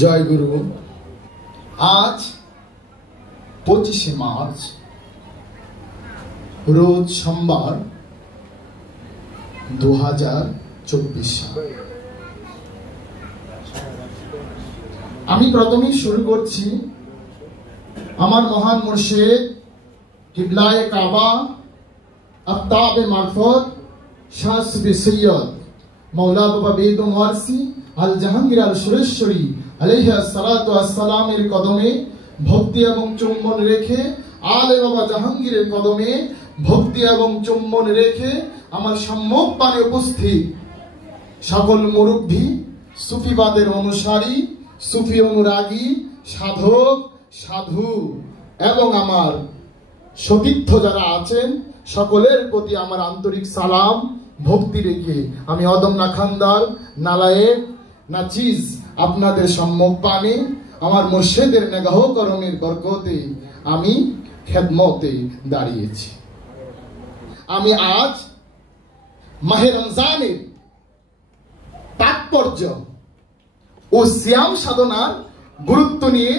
জয় গুরু। আজ 25শে মার্চ, রোজ সোমবার, 2024 সাল। আমি প্রথমেই শুরু করছি আমার মহান মুর্শিদ কিবলায়ে কাবা আফতাবে মারফত শাহ সৈয়দ মৌলা বাবা বেদম ওয়ারসি আল জাহাঙ্গীর আল সুরেশ্বরী আলাইহিস সালাতু ওয়াস সালামের কদমে ভক্তি এবং চুম্বন রেখে, আলে বাবা জাহাঙ্গীরের কদমে ভক্তি এবং চুম্বন রেখে আমার সম্মুখপানে উপস্থিত সকল মুরব্বী, সুফিবাদের অনুসারী, সুফি অনুরাগী, সাধক, সাধু এবং আমার সতীর্থ যারা আছেন সকলের প্রতি আমার আন্তরিক সালাম ভক্তি রেখে আমি অদম্য খানদার নালায়েক নাচিজ আপনাদের সম্মুখপানে আমার মুর্শিদের নেগাহ করমের বরকতে আমি খেদমতে দাঁড়িয়েছি। আমি আজ মাহে রমজানের তাৎপর্য ও সিয়াম সাধনার গুরুত্ব নিয়ে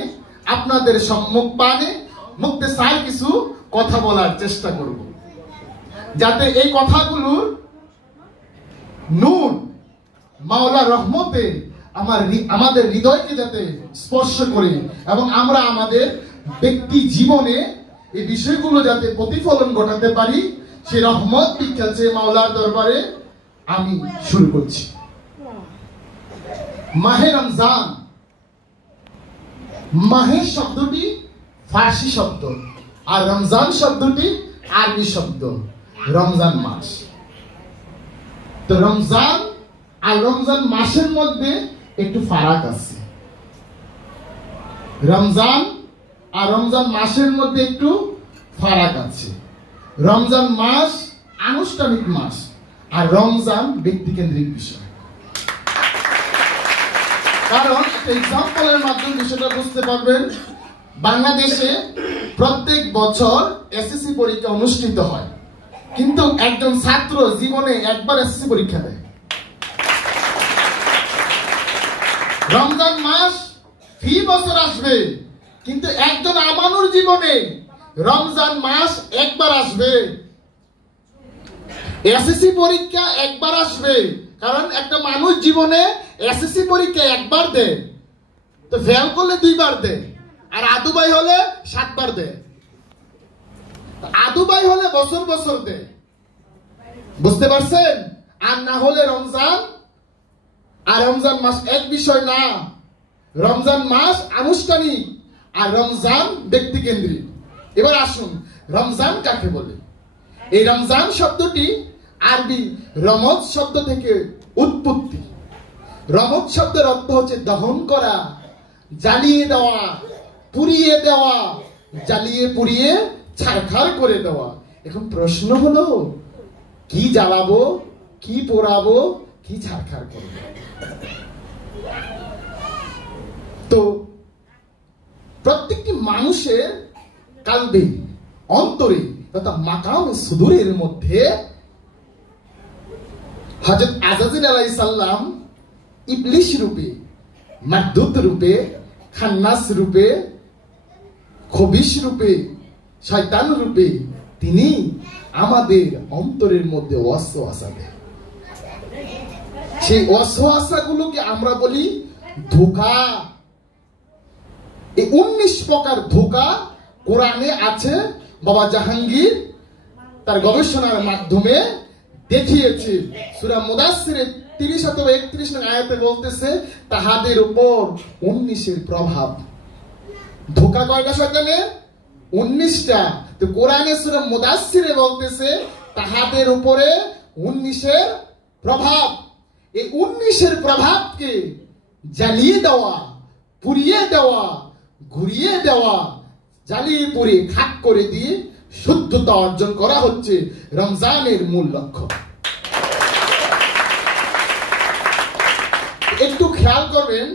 আপনাদের সম্মুখপানে মুক্তেসার কিছু কথা বলার চেষ্টা করব, যাতে এই কথাগুলোর নূর মাওলা রহমতে আমাদের হৃদয়কে যাতে স্পর্শ করে এবং আমরা আমাদের ব্যক্তি জীবনে এই বিষয়গুলো যাতে প্রতিফলন ঘটাতে পারি, সেই রহমত বিখ্যাত মাওলার দরবারে আমি শুরু করছি। মাহে রমজান, মাহে শব্দটি ফার্সি শব্দ আর রমজান শব্দটি আরবি শব্দ, রমজান মাস। তো রমজান আর রমজান মাসের মধ্যে একটু ফারাক আছে। রমজান আর রমজান মাসের মধ্যে একটু ফারাক আছে। রমজান মাস আনুষ্ঠানিক মাস আর রমজান ব্যক্তিকেন্দ্রিক বিষয়। কারণ একটা এক্সাম্পলের মাধ্যমে বিষয়টা বুঝতে পারবেন। বাংলাদেশে প্রত্যেক বছর এসএসসি পরীক্ষা অনুষ্ঠিত হয়, কিন্তু একজন ছাত্র জীবনে একবার এসএসসি পরীক্ষা দেয়। রমজান মাস ফি বছর আসবে, কিন্তু একজন আমানুর জীবনে রমজান মাস একবার আসবে। এসএসসি পরীক্ষা একবার আসবে, কারণ একটা মানুষ জীবনে এসএসসি পরীক্ষা একবার দেয়, তো ফেল করলে 2 বার দেয়, আর আদুবাই হলে 7 বার দেয়। আদুবাই হলে বছর বছর দেয়, বুঝতে পারছেন? আর না হলে রমজান আর রমজান মাস এক বিষয় না। রমজান মাস আনুষ্ঠানিক আর রমজান ব্যক্তিকেন্দ্রিক। এবার আসুন, রমজান কাকে বলে? এই রমজান শব্দটি আরবি রমজ শব্দ থেকে উৎপত্তি। রমজ শব্দের অর্থ হচ্ছে দহন করা, জ্বালিয়ে দেওয়া, পুড়িয়ে দেওয়া, জ্বালিয়ে পুড়িয়ে ছারখার করে দেওয়া। এখন প্রশ্ন হলো, কি জ্বালাবো, কি পোড়াবো, কি ছারখার করবো? তো প্রত্যেকটি মানুষের কালবে, অন্তরে তথা মাকাম সুদূরের মধ্যে হযরত আজাজিল আলাইহিস সালাম ইবলিশ রূপে, মারদুদ রূপে, খান্নাস রূপে, খবিশ রূপে, শয়তান রূপে তিনি আমাদের অন্তরের মধ্যে ওয়াসওয়াসা দেন। সেই ওয়াসওয়াসাগুলোকে আমরা বলি ধোঁকা। এই 19 প্রকার ধোঁকা কোরআনে আছে। বাবা জাহাঙ্গীর তার গবেষণার মাধ্যমে দেখিয়েছে। সূরা মুদাসসিরের 30 অথবা 31 নং আয়াতে বলতেছে তাহাদের উপর 19-এর প্রভাব। ধোঁকা কয়টা শয়তানের? 19টা। তো কোরআনে সূরা মুদাসসিরে বলতেছে তাহাদের উপরে 19-এর প্রভাব। এই 19-এর প্রভাবকে জ্বালিয়ে দেওয়া, পুড়িয়ে দেওয়া, ঘুরিয়ে দেওয়া, জ্বালিয়ে পুড়িয়ে খাক করে দিয়ে শুদ্ধতা অর্জন করা হচ্ছে রমজানের মূল লক্ষ্য। একটু খেয়াল করবেন,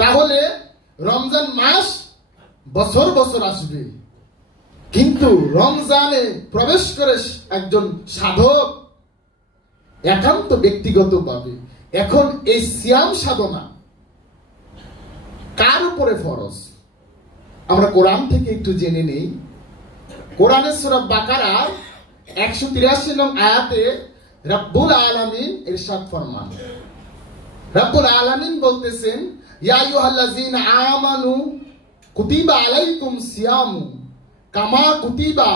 তাহলে রমজান মাস বছর বছর আসবে, কিন্তু রমজানে প্রবেশ করে একজন সাধক একান্ত ব্যক্তিগত ভাবে এখন এই সিয়াম সাধনা কার উপরে ফরজ? আমরা কোরআন থেকে একটু জেনে নেই। কোরআনের সূরা বাকারা 183 নং আয়াতে রব্বুল আলামিন ইরশাদ ফরমান, রব্বুল আলামিন বলতেছেন, ইয়া আইয়ুহাল্লাযীনা আমানু কুতিবা আলাইকুম সিয়ামু কামা কুতিবা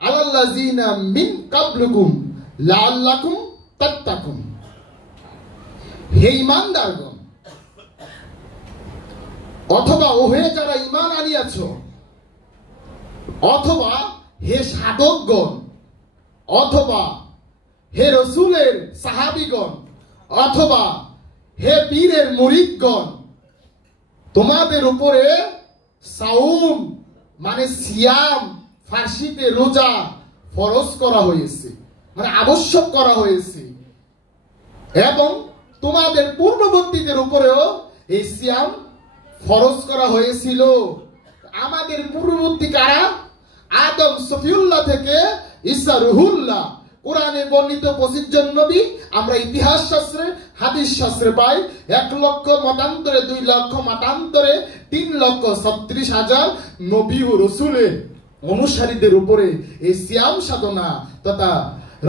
আলাল্লাযীনা মিন কাবলিকুম লাআল্লাকুম তাত্তাকুন। হে ঈমানদারগণ, অথবা ওহে যারা ঈমান আনিয়াছ, অথবা হে সাধকগণ, অথবা হে রাসূলের সাহাবীগণ, অথবা হে পীরের মুরিদগণ, তোমাদের উপরে সাওম মানে সিয়াম, ফার্সিতে রোজা ফরজ করা হয়েছে, মানে আবশ্যক করা হয়েছে। এবং তোমাদের পূর্ববর্তীদের উপরেও এই সিয়াম ফরজ করা হয়েছিল। আমাদের পূর্ববর্তী কারা? আদম সফিউল্লাহ থেকে ঈসা রুহুল্লাহ। কোরআনে বর্ণিত 25 জন নবী আমরা ইতিহাস শাস্ত্রে, হাদিস শাস্ত্রে পাই। 1 লক্ষ মতান্তরে, 2 লক্ষ মতান্তরে 3,36,000 নবী ও রাসূলের অনুসারীদের উপরে এই সিয়াম সাধনা তথা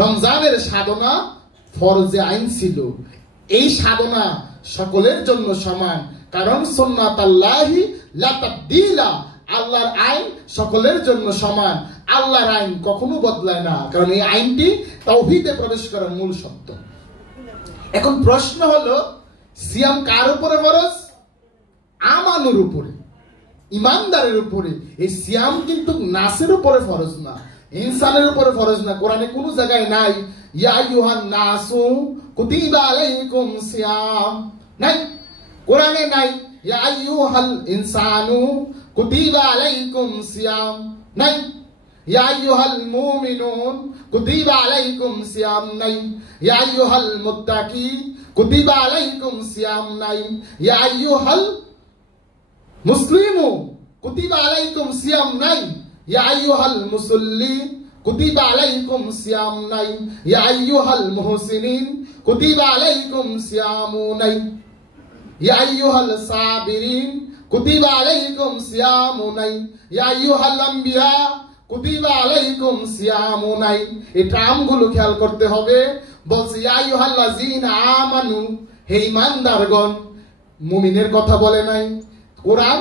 রমজানের সাধনা ফরজে আইন ছিল। এই সাধনা সকলের জন্য সমান, কারণ সুন্নাতাল্লাহি লা তাবদীলা, আল্লাহর আইন সকলের জন্য সমান। আল্লাহর আইন কখনো বদলায় না, কারণ এই আইনটি তাওহীদে প্রবেশ করার মূল সত্য। এখন প্রশ্ন হলো, সিয়াম কার উপরে ফরজ? আমানুর উপরে, ইমানদারের উপরে। এই সিয়াম কিন্তু নাসের উপরে ফরজ না, ইনসানের উপরে ফরজ না। কোরআনে কোন জায়গায় নাই ইয়া আইয়ুহান নাসু কুতিবা আলাইকুম সিয়াম, নাই, কোরআনে নাই ইয়া আইয়ুহাল ইনসানু কুতিবা আলাইকুম সিয়াম, নাই, ইয়া আইয়ুহাল মুমিনুন কুতিবা আলাইকুম সিয়াম, নাই, ইয়া আইয়ুহাল মুত্তাকি কুতিবা আলাইকুম সিয়াম, নাই, ইয়া আইয়ুহাল মুসলিমু কুতিবা আলাইকুম সিয়াম, নাই, ইয়া আইয়ুহাল মুসাল্লি কুতিবা আলাইকুম সিয়াম, নাই, ইয়া আইয়ুহাল মুহসিনিন কুতিবা আলাইকুম সিয়াম, নাই, ইয়া আইয়ুহাল সাবিরিন কুতিবা আলাইকুম সিয়াম, নাই, ইয়া আইয়ুহাল আম্বিয়া কুতিবা আলাইকুম সিয়াম, নাই। এই টার্মগুলো খেয়াল করতে হবে। বলছে ইয়া আইয়ুহাল্লাযীনা আমানু, হে ঈমানদারগণ। মুমিনের কথা বলে নাই। কোরআন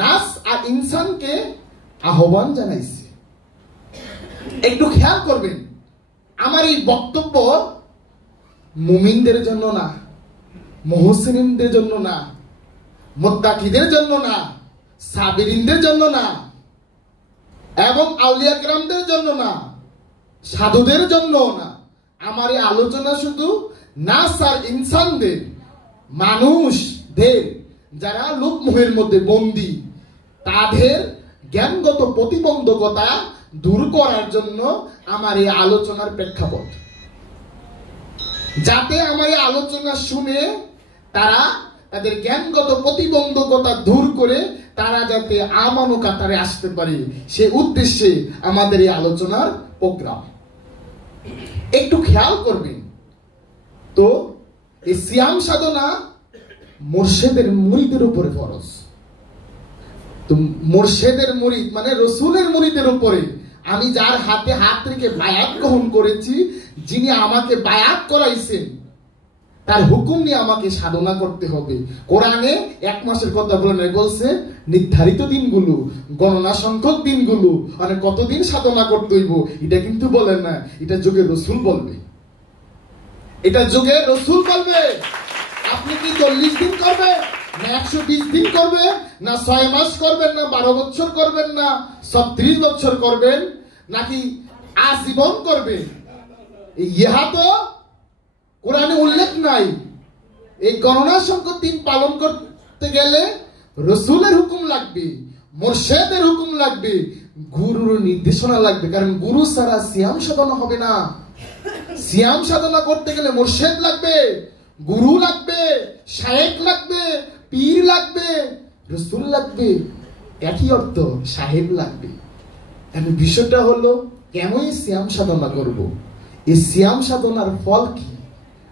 নাস আর ইনসানকে আহ্বান জানাইছে। একটু খেয়াল করবেন, আমার এই বক্তব্য মুমিনদের জন্য না, মুহসিনিনদের জন্য না, মুত্তাকিদের জন্য না, সাবিরিনদের জন্য না, এবং আউলিয়া কিরামদের জন্য না, সাধুদের জন্য না। আমার এই আলোচনা শুধু নাস আর ইনসানদের, মানুষদের যারা লোকমোহের মধ্যে বন্দী, তাদের জ্ঞানগত প্রতিবন্ধকতা দূর করার জন্য আমার এই আলোচনার প্রেক্ষাপট, যাতে আমার এই আলোচনা শুনে তারা তাদের জ্ঞানগত প্রতিবন্ধকতা দূর করে তারা যাতে আমানু কাতারে আসতে পারে, সে উদ্দেশ্যে আমাদের এই আলোচনার প্রোগ্রাম। একটু খেয়াল করবেন তো, এই সিয়াম সাধনা মুর্শিদের মুরিদের উপরে ফরজ। তো মুর্শিদের মুরিদ মানে রাসূলের মুরিদের উপরে, আমি যার হাতে হাত রেখে বায়াত গ্রহণ করেছি, যিনি আমাকে বায়াত করাইছেন, তার হুকুম নিয়ে আমাকে সাধনা করতে হবে। কোরআনে 1 মাসের কথা বলে নাই, বলছে নির্ধারিত দিনগুলো, গণনা সংখ্যক দিনগুলো, মানে কতদিন সাধনা করতে হইব এটা কিন্তু বলে না, এটা যুগে রাসূল বলবে, এটা যুগে রাসূল বলবে। আপনি কি 40 দিন করবে, না 120 দিন করবে, না 6 মাস করবেন, না 12 বছর করবেন, না 36 বছর করবেন, নাকি আজীবন করবেন, ইহা তো কোরআনে উল্লেখ নাই। এই গণনা সংখ্যক দিন পালন করতে গেলে রাসূলের হুকুম লাগবে, মুর্শিদের হুকুম লাগবে, গুরুর নির্দেশনা লাগবে। কারণ গুরু ছাড়া সিয়াম সাধনা হবে না। সিয়াম সাধনা করতে গেলে মুর্শিদ লাগবে, গুরু লাগবে, শায়েখ লাগবে, পীর লাগবে, রাসূল লাগবে, একই অর্থ সাহেব লাগবে। এখন বিষয়টা হলো, কেন এই সিয়াম সাধনা করব? এই সিয়াম সাধনার ফল কি?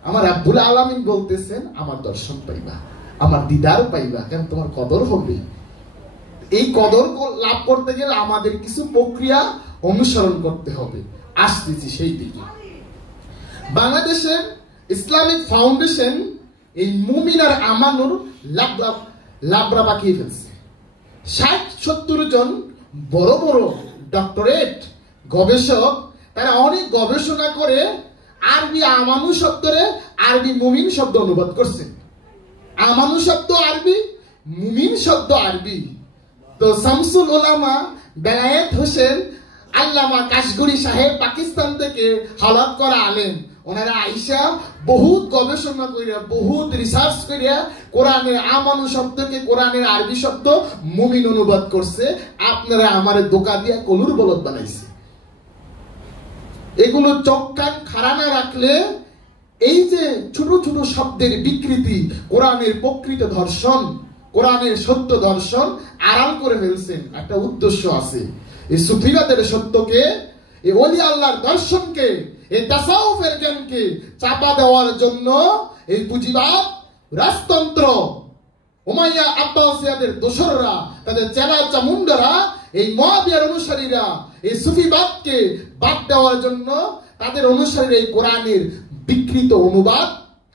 আমার রাব্বুল আলামিন বলতেছেন, আমার দর্শন পাইবা, আমার দিদার পাইবা, কেন তোমার কদর হবে। এই কদর লাভ করতে গেলে আমাদের কিছু প্রক্রিয়া অনুসরণ করতে হবে। আসতেছি সেই দিকে। বাংলাদেশের ইসলামিক ফাউন্ডেশন এই মুমিন আর আমানুর লাবরা পাকিয়ে ফেলছে। 60-70 জন বড় বড় ডক্টরেট গবেষক, তারা অনেক গবেষণা করে আরবি আমানু শব্দরে আরবি মুমিন শব্দ অনুবাদ করছে। আমানু শব্দ আরবি, মুমিন শব্দ আরবি। তো শামসুল উলামা বেলায়েত হোসেন আল্লামা কাশগরি সাহেব পাকিস্তান থেকে হালাত করা আলেম, ওনারা আইসা বহুত গবেষণা করিয়া বহুত রিসার্চ করিয়া কোরআনের আমানু শব্দকে কোরআনের আরবি শব্দ মুমিন অনুবাদ করছে। আপনারা আমারে দোকা দিয়া কলুর বলদ বানাইছে। এগুলো চোখ কান খাড়া না রাখলে এই যে ছোট ছোট শব্দের বিকৃতি, কোরআনের প্রকৃত দর্শন, কোরআনের সত্য দর্শন আড়াল করে ফেলছেন। একটা উদ্দেশ্য আছে, এই সুফিবাদের সত্যকে, এই ওলি আল্লাহর দর্শনকে, এই তাসাউফের জ্ঞানকে চাপা দেওয়ার জন্য এই পুঁজিবাদ রাজতন্ত্র, উমাইয়া আব্বাসিয়াদের দোসররা, তাদের চেলা চামুন্ডারা, এই মুআবিয়ার অনুসারীরা এই সুফিবাদকে বাদ দেওয়ার জন্য তাদের অনুসারীরা এই কোরআনের বিকৃত অনুবাদ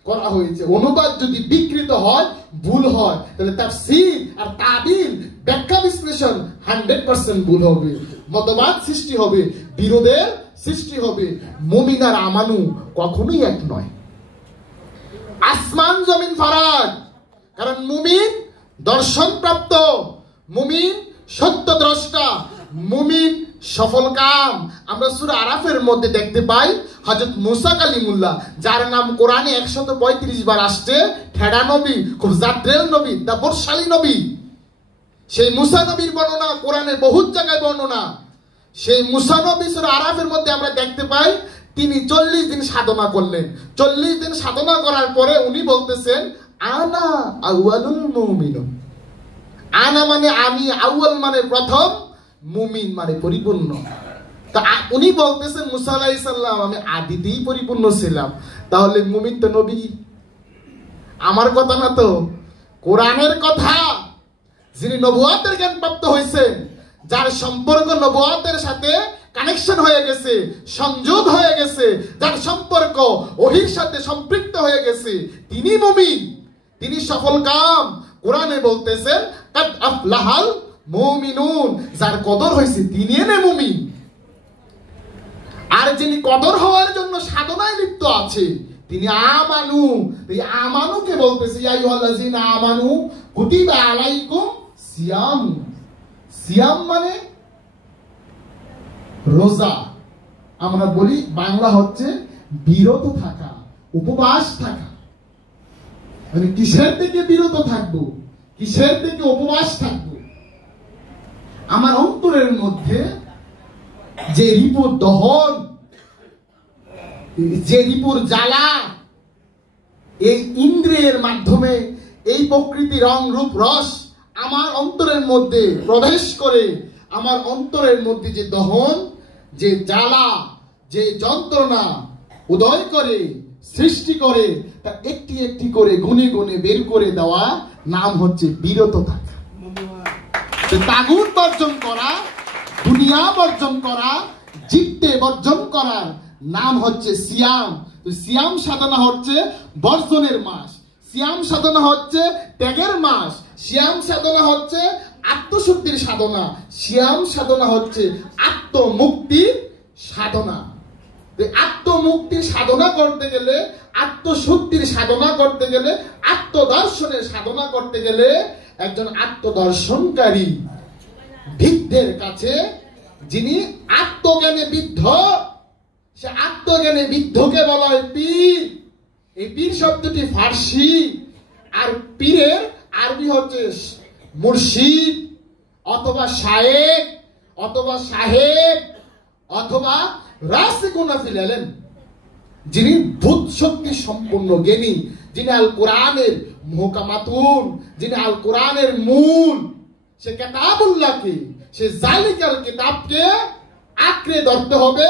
করা হয়েছে। অনুবাদ যদি বিকৃত হয়, ভুল হয়, তাহলে তাফসীর আর তাবিল, ব্যাখ্যা বিশ্লেষণ 100% ভুল হবে, মতবাদ সৃষ্টি হবে, বিরোধের সৃষ্টি হবে। মুমিন আর আমানু কখনোই এক নয়। আসমান জমিন ফারাক। কারণ মুমিন দর্শন প্রাপ্ত, মুমিন সত্য দ্রষ্টা, মুমিন সফল কাম। আমরা সূরা আরাফের মধ্যে দেখতে পাই হযরত মুসা কালিমুল্লাহ, যার নাম কোরআনে 135 বার আসছে, ঠেডা নবী, খুব জাদ্রেল নবী, দাবরশালী নবী। সেই মুসা নবীর বর্ণনা কোরআনে বহুত জায়গায় বর্ণনা। সেই মুসা নবী সূরা আরাফের মধ্যে আমরা দেখতে পাই তিনি 40 দিন সাধনা করলেন। 40 দিন সাধনা করার পরে উনি বলতেছেন আনা আউয়ালুল মুমিনুন। আনা মানে আমি, আউয়াল মানে প্রথম, মুমিন মানে পরিপূর্ণ। তা উনি বলতেছেন মুসা আলাইহিস সালাম আমি আদিতেই পরিপূর্ণ ছিলাম, তাহলে মুমিন তো নবী। আমার কথা না তো, কোরআনের কথা। যিনি নবুয়তের জ্ঞান প্রাপ্ত হয়েছে, যার সম্পর্ক নবুয়তের সাথে কানেকশন হয়ে গেছে, সংযোগ হয়ে গেছে, যার সম্পর্ক ওহীর সাথে সম্পৃক্ত হয়ে গেছে, তিনি মুমিন, তিনি সফল কাম। কোরআনে বলতেছেন কাদ আফলাহাল মুমিনুন, যার কদর হয়েছে তিনি এনে মুমিন। আর যিনি কদর হওয়ার জন্য সাধনায় লিপ্ত আছে তিনি আমানু। এই আমানুকে বলতেছে ইয়া আইয়ুহাল্লাযিনা আমানু কুতিবা আলাইকুম সিয়াম। সিয়াম মানে রোজা। আমরা বলি বাংলা হচ্ছে বিরত থাকা, উপবাস থাকা। মানে কিসের থেকে বিরত থাকবো, কিসের থেকে উপবাস থাকবো? আমার অন্তরের মধ্যে যে রিপুর দহন, যে রিপুর জ্বালা, এই ইন্দ্রিয়ের মাধ্যমে এই প্রকৃতি রং রূপ রস আমার অন্তরের মধ্যে প্রবেশ করে, আমার অন্তরের মধ্যে যে দহন, যে জ্বালা, যে যন্ত্রণা উদয় করে, সৃষ্টি করে, তা একটি একটি করে গুনে গুনে বের করে দেওয়া নাম হচ্ছে বিরত থাকা। তাগুত বর্জন করা, দুনিয়া বর্জন করা, জিততে বর্জন করার নাম হচ্ছে সিয়াম। তো সিয়াম সাধনা হচ্ছে বর্জনের মাস, সিয়াম সাধনা হচ্ছে ত্যাগের মাস, সিয়াম সাধনা হচ্ছে আত্মশুদ্ধির সাধনা, সিয়াম সাধনা হচ্ছে আত্মমুক্তির সাধনা। আত্মমুক্তির সাধনা করতে গেলে, আত্মশুদ্ধির সাধনা করতে গেলে, আত্মদর্শনের সাধনা করতে গেলে একজন আত্মদর্শনকারী ভিদ্ধের কাছে, যিনি আত্মজ্ঞানে বিদ্ধ, সে আত্মজ্ঞানে বিদ্ধকে বলা হয় পীর। এই পীর শব্দটি ফার্সি, আর পীরের আরবি হচ্ছে মুর্শিদ অথবা শায়েখ অথবা সাহেব অথবা রাসিকুনা ফিল ইলম, যিনি ভূত শক্তি সম্পন্ন জ্ঞানী, যিনি আল কোরআনের মুহকামাতুন, যিনি আল কোরআনের মূল, সে কিতাবুল্লাহকে, সে জালিকাল কিতাবকে আঁকড়ে ধরতে হবে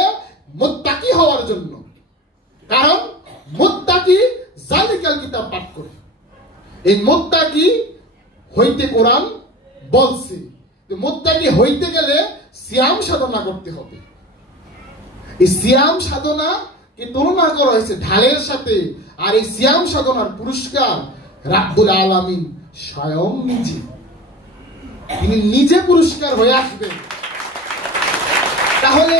মুত্তাকি হওয়ার জন্য। কারণ মুত্তাকি জালিকাল কিতাব পাঠ করে। এই মুত্তাকি হইতে কোরআন বলছে। মুত্তাকি হইতে গেলে সিয়াম সাধনা করতে হবে। এই সিয়াম সাধনা কে তুলনা করা হয়েছে ঢালের সাথে, আর এই সিয়াম সাধনার পুরস্কার রাব্বুল আলামিন স্বয়ং নিজে, তিনি নিজে পুরস্কার হয়ে আসবেন। তাহলে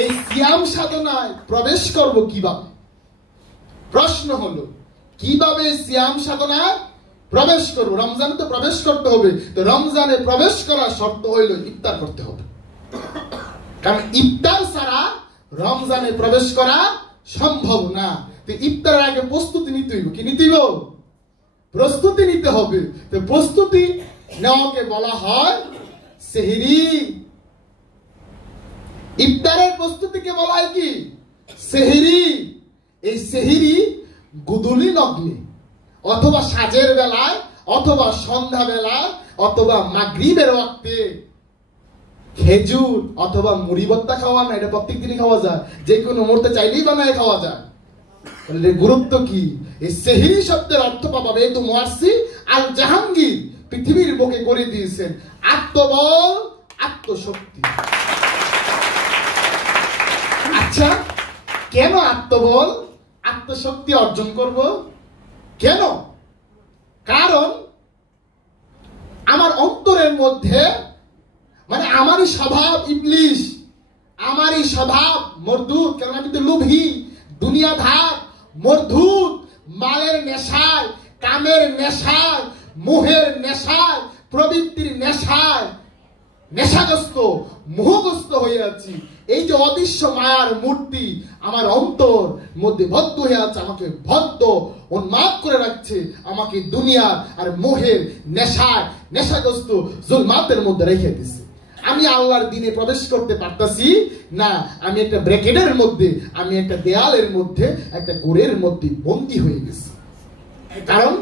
এই সিয়াম সাধনায় প্রবেশ করব কিভাবে? প্রশ্ন হলো কিভাবে সিয়াম সাধনায় প্রবেশ করব? রমজানে তো প্রবেশ করতে হবে, তো রমজানে প্রবেশ করার শর্ত হইল ইফতার করতে হবে, কারণ ইফতার ছাড়া রমজানে প্রবেশ করা সম্ভব না। তো ইফতারের আগে প্রস্তুতি নিতে হইব। কি নিতে হইব? প্রস্তুতি নিতে হবে। তো প্রস্তুতি নেওয়াকে বলা হয় সেহরি। ইফতারের প্রস্তুতিকে বলা হয় কি? সেহরি। এই সেহরি গুদুলি লগ্নে অথবা সাজের বেলায় অথবা সন্ধ্যা বেলায় অথবা মাগরিবের ওয়াক্তে খেজুর অথবা মুড়ি ভর্তা খাওয়া না, এটা প্রত্যেক দিনই খাওয়া যায়, যে কোনো মুহূর্তে চাইলেই বানায় খাওয়া যায়। গুরুত্ব কি? এই সেহরি শব্দের অর্থ পাবে তো মুয়াসসি আল জাহাঙ্গীর পৃথিবীর বুকে করে দিয়েছেন আত্মবল, আত্মশক্তি। আচ্ছা, কেন আত্মবল আত্মশক্তি অর্জন করব? কেন? কারণ আমার অন্তরের মধ্যে, মানে আমারই স্বভাব ইবলিশ, আমারই স্বভাব মরদুদ, কারণ আমি তো লোভী, দুনিয়াধার, মরদুদ, মালের নেশায়, কামের নেশায়, মোহের নেশায়, প্রবৃত্তির নেশায় নেশাগ্রস্ত, মোহগ্রস্ত হয়ে আছি। এই যে অদৃশ্য মায়ার মূর্তি আমার অন্তর মধ্যে বদ্ধ হয়ে আছে, আমাকে বদ্ধ উন্মাদ করে রাখছে, আমাকে দুনিয়া আর মোহের নেশায় নেশাগ্রস্ত জুলমাতের মধ্যে রেখে দিছে। আমি আল্লাহর দিনে প্রবেশ করতে পারতাছি না, আমি একটা ব্র্যাকেটের মধ্যে, আমি একটা দেয়ালের মধ্যে, একটা গোড়ের মধ্যে বন্দী হয়ে গেছি। কারণ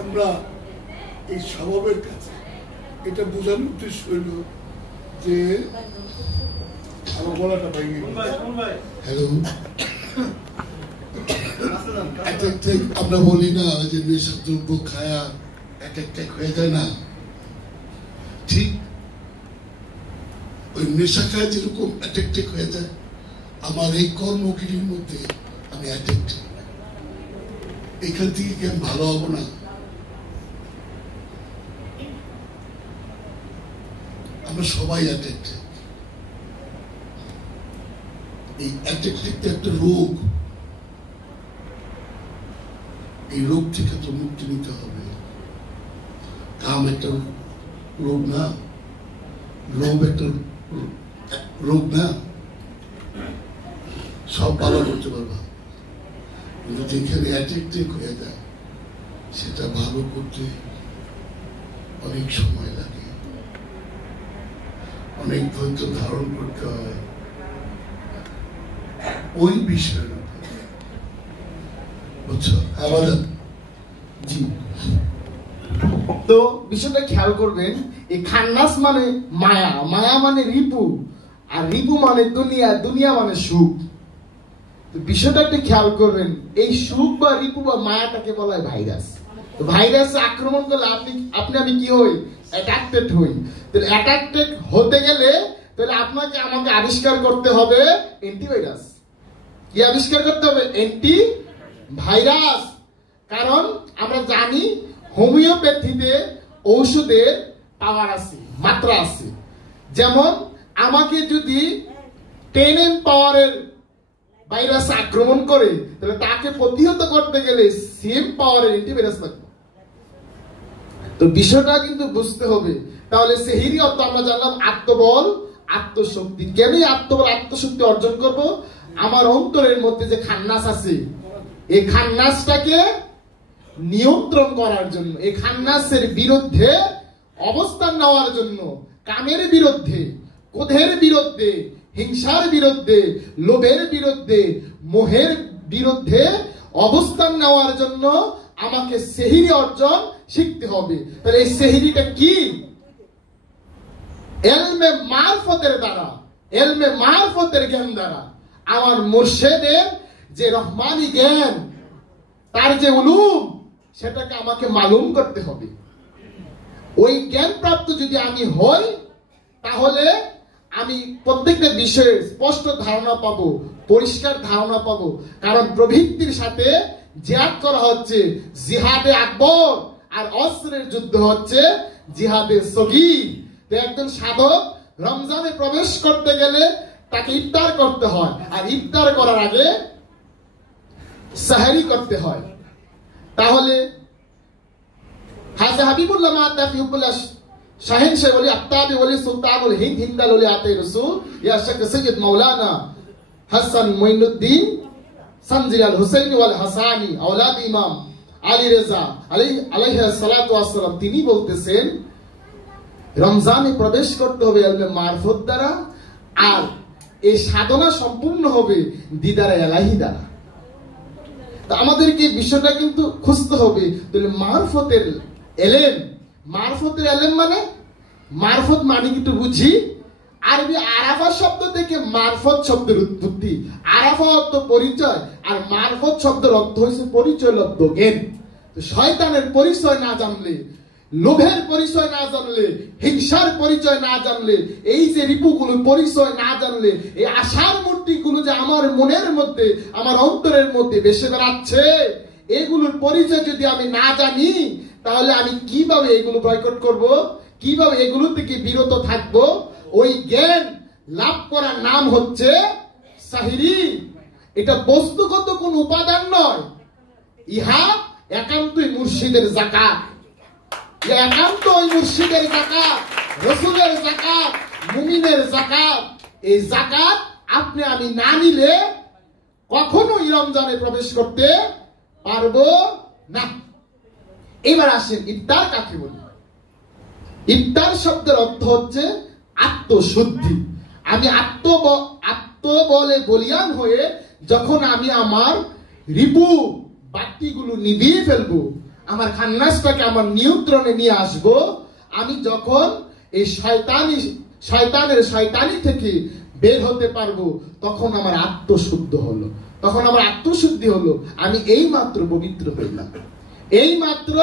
আমরা এই স্বভাবের কাছে এটা বোঝানোর উদ্দেশ্য হইল যে আমার গলাটা ভেঙে হ্যালো, আমরা বলি না যে নেশা দ্রব্য খায়া অ্যাটাক হয়ে যায় না, ঠিক ওই নেশা খায় যেরকম অ্যাটাক হয়ে যায়, আমার এই কর্মগিরির মধ্যে আমি অ্যাটাক। এখান থেকে কি আমি ভালো হবো না? আমরা সবাই অ্যাটেক্টেড। এই অ্যাটেক্টেডটা একটা রোগ, এই রোগ থেকে তো মুক্তি নিতে হবে। কাম একটা রোগ না, লোভ একটা রোগ না, সব ভালো করতে পারবা, কিন্তু যেখানে অ্যাটেক্টেড হয়ে যায় সেটা ভালো করতে অনেক সময় লাগে, অনেক ধৈর্য ধারণ করতে হয় ওই বিষয়ের উপর, বুঝছো? আমাদের জি, তো বিষয়টা খেয়াল করবেন, এই খান্নাস মানে মায়া, মায়া মানে রিপু, আর রিপু মানে দুনিয়া, দুনিয়া মানে সুখ। বিষয়টা একটু খেয়াল করবেন, এই সুখ বা রিপু বা মায়াটাকে বলা হয় ভাইরাস। তো ভাইরাস আক্রমণ করলে আপনি আমি কি হই? অ্যাট্রাক্টেড হই। তাহলে অ্যাট্রাক্টেড হতে গেলে তাহলে আপনাকে আমাকে আবিষ্কার করতে হবে অ্যান্টিভাইরাস। কি আবিষ্কার করতে হবে? Anti virus. কারণ আমরা জানি হোমিওপ্যাথিতে ঔষধের পাওয়ার আছে, মাত্রা আছে। যেমন আমাকে যদি 10 পাওয়ারের ভাইরাস আক্রমণ করে, তাহলে তাকে প্রতিহত করতে গেলে সেম পাওয়ারের অ্যান্টিভাইরাস লাগবে। তো বিষয়টা কিন্তু বুঝতে হবে। তাহলে সেহরি অর্থ আমরা জানলাম আত্মবল, আত্মশক্তি। কেন আত্মবল, আত্মশক্তি অর্জন করব? আমার অন্তরের মধ্যে যে খান্নাস আছে, এই খান্নাসটাকে নিয়ন্ত্রণ করার জন্য, এই খান্নাসের বিরুদ্ধে অবস্থান নেওয়ার জন্য, কামের বিরুদ্ধে, ক্রোধের বিরুদ্ধে, হিংসার বিরুদ্ধে, লোভের বিরুদ্ধে, মোহের বিরুদ্ধে অবস্থান নেওয়ার জন্য আমাকে সেহরি অর্জন শিখতে হবে। তাহলে এই সেহরিটা কি? এলমে মারফতের দ্বারা, এলমে মারফতের জ্ঞান দ্বারা, আমার মুর্শিদের যে রহমানি জ্ঞান, তার যে উলুম, সেটাকে আমাকে মালুম করতে হবে। ওই জ্ঞান প্রাপ্ত যদি আমি হই, তাহলে আমি প্রত্যেকটা বিষয়ে স্পষ্ট ধারণা পাবো, পরিষ্কার ধারণা পাবো। কারণ প্রবৃত্তির সাথে জিহাদ করা হচ্ছে জিহাদে আকবর, আর অস্ত্রের যুদ্ধ হচ্ছে জিহাদে সগীর। তো একজন সাধক রমজানে প্রবেশ করতে গেলে তাকে ইফতার করতে হয়, আর ইফতার করার আগে সাহরি করতে হয়। তাহলে হাজে হাবিবুল্লাহ মাতা ফিহুল্লাহ শাহিন শাহ ওলি আফতাবি ওলি সুলতানুল হিন্দ হিন্দাল ওলি আতে রাসূল ইয়া শেখ সৈয়দ মাওলানা হাসান মুঈনুদ্দিন সানজি আল হুসাইনি ওয়াল হাসানি আওলাদ ইমাম আলী রেজা আলাইহি সালাতু ওয়াস সালাম, তিনি বলতেছেন রমজানে প্রবেশ করতে হবে ইলমে মারফত দ্বারা, আর এই সাধনা সম্পূর্ণ হবে দিদারে ইলাহি দ্বারা। তা আমাদেরকে বিষয়টা কিন্তু খুঁজতে হবে। তাহলে মারফতের এলেম, মারফতের এলেম মানে, মারফত মানে কিন্তু বুঝি আরবি আরাফা শব্দ থেকে মারফত শব্দের উৎপত্তি। আরাফা অর্থ পরিচয়, আর মারফত শব্দের অর্থ হচ্ছে পরিচয় লব্ধ জ্ঞান। তো শয়তানের পরিচয় না জানলে, লোভের পরিচয় না জানলে, হিংসার পরিচয় না জানলে, এই যে রিপুগুলো পরিচয় না জানলে, এই আশার মূর্তিগুলো যে আমার মনের মধ্যে, আমার অন্তরের মধ্যে ভেসে বেড়াচ্ছে, এগুলোর পরিচয় যদি আমি না জানি, তাহলে আমি কিভাবে এগুলো বয়কট করব, কিভাবে এগুলো থেকে বিরত থাকব? ওই জ্ঞান লাভ করার নাম হচ্ছে সাহিরি। এটা বস্তুগত কোন উপাদান নয়, ইহা একান্তই মুর্শিদের যাকাত, একান্ত ওই মুর্শিদের যাকাত, রাসূলের যাকাত, মুমিনের যাকাত। এই যাকাত আপনি আমি না নিলে কখনোই রমজানে প্রবেশ করতে পারবো না। এবার আসেন ইফতার কাকে বলি। ইফতার শব্দের অর্থ হচ্ছে আত্মশুদ্ধি। আমি আত্মবলে বলিয়ান হয়ে যখন আমি আমার রিপু বাতিগুলো নিভিয়ে ফেলবো, আমার খান্নাসটাকে আমার নিয়ন্ত্রণে নিয়ে আসব, আমি যখন এই শয়তানের শয়তানি থেকে বের হতে পারবো, তখন আমার আত্মশুদ্ধ হলো, তখন আমার আত্মশুদ্ধি হলো। আমি এই মাত্র পবিত্র হইলাম, এই মাত্র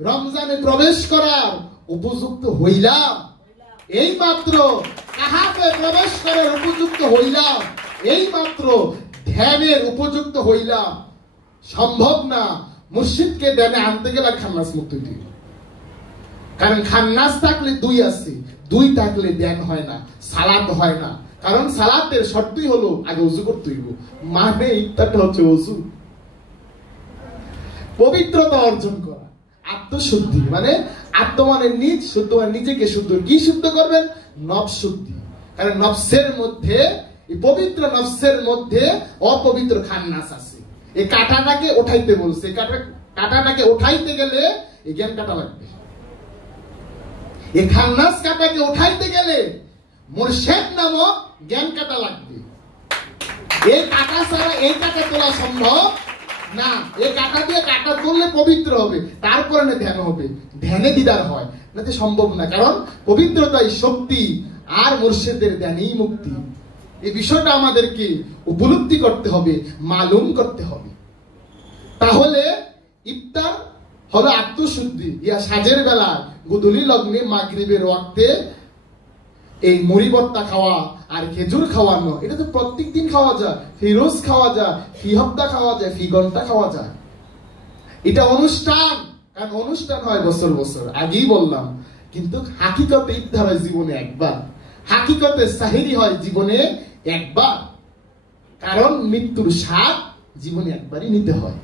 রমজানে প্রবেশ করার উপযুক্ত হইলাম, এই মাত্র কাহাতে প্রবেশ করার উপযুক্ত হইলাম, এই মাত্র ধ্যানের উপযুক্ত হইলাম। সম্ভব না মুর্শিদকে ধ্যানে আনতে গেলে খান্নাস মুক্ত দিই, কারণ খান্নাস থাকলে দুই আছে, দুই থাকলে ধ্যান হয় না, সালাত হয় না। কারণ সালাতের শর্তই হলো আগে ওযু করতে হইব, মানে ইফতারটা হচ্ছে ওযু, পবিত্রতা অর্জন করা, আত্মশুদ্ধি। মানে আত্ম মানে নিজ, শুদ্ধ মানে নিজেকে শুদ্ধ। কি শুদ্ধ করবেন? নফস শুদ্ধি। কারণ নফসের মধ্যে, এই পবিত্র নফসের মধ্যে অপবিত্র খান্নাস আছে। এই কাঁটাটাকে উঠাইতে বলছে, কাঁটাটাকে উঠাইতে গেলে এই জ্ঞান কাটা লাগবে। এই খান্নাস কাটাকে উঠাইতে গেলে মুর্শিদ নামক জ্ঞান কাটা লাগবে। এই কাটা ছাড়া এই কাটা তোলা সম্ভব না। এই কাটা দিয়ে কাটা তুললে পবিত্র হবে, তারপরে না ধ্যান হবে, ধ্যানে দিদার হয়, না তো সম্ভব না। কারণ পবিত্রতাই শক্তি, আর মুর্শিদের ধ্যানেই মুক্তি। এই বিষয়টা আমাদেরকে উপলব্ধি করতে হবে, মালুম করতে হবে। তাহলে ইফতার হলো আত্মশুদ্ধি। ইয়া সাজের বেলা গোধূলি লগ্নে মাগরিবের ওয়াক্তে এই মুড়ি ভর্তা খাওয়া আর খেজুর খাওয়ানো, এটা তো প্রত্যেক দিন খাওয়া যায়, ফি রোজ খাওয়া যায়, ফি হপ্তাহ খাওয়া যায়, ফি ঘন্টা খাওয়া যায়। এটা অনুষ্ঠান, কারণ অনুষ্ঠান হয় বছর বছর, আগেই বললাম। কিন্তু হাকিকতে ইফতার হয় জীবনে একবার, হাকিকতে সাহিরি হয় জীবনে একবার। কারণ মৃত্যুর স্বাদ জীবনে একবারই নিতে হয়।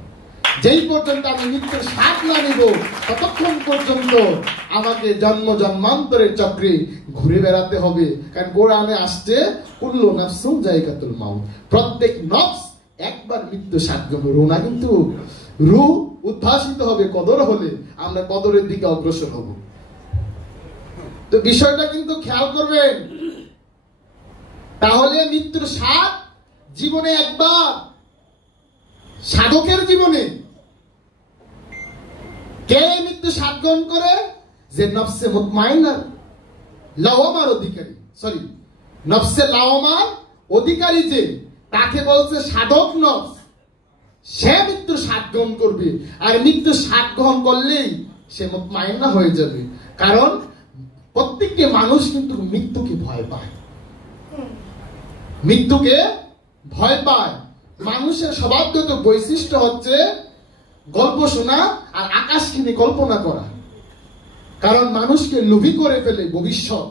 যেই পর্যন্ত আমি মৃত্যুর স্বাদ না নিব, ততক্ষণ পর্যন্ত আমাকে জন্ম জন্মান্তরের চক্রে ঘুরে বেড়াতে হবে। কারণ কোরআনে আসছে কুল্লু নাফসুন যায়কাতুল মাউত, প্রত্যেক নফস একবার মৃত্যু স্বাদ গ্রহণ। রুনা কিন্তু রূহ উদ্ভাসিত হবে কদর হলে, আমরা কদরের দিকে অগ্রসর হব। তো বিষয়টা কিন্তু খেয়াল করবেন। তাহলে মৃত্যুর স্বাদ জীবনে একবার, সাধকের জীবনে। কে মৃত্যু স্বাদ গ্রহণ করে? যে নফসে মুতমাইনা লাওয়ামার অধিকারী, নফসে লাওয়ামার অধিকারী, যে তাকে বলছে সাধক নফস, সে মৃত্যু স্বাদ গ্রহণ করবে, আর মৃত্যু স্বাদ গ্রহণ করলেই সে মুতমাইন্না হয়ে যাবে। কারণ প্রত্যেকটি মানুষ কিন্তু মৃত্যুকে ভয় পায়, মৃত্যুকে ভয় পায়। মানুষের স্বভাবগত বৈশিষ্ট্য হচ্ছে গল্প শোনা আর আকাশকে নিয়ে কল্পনা করা। কারণ মানুষকে লোভী করে ফেলে ভবিষ্যৎ।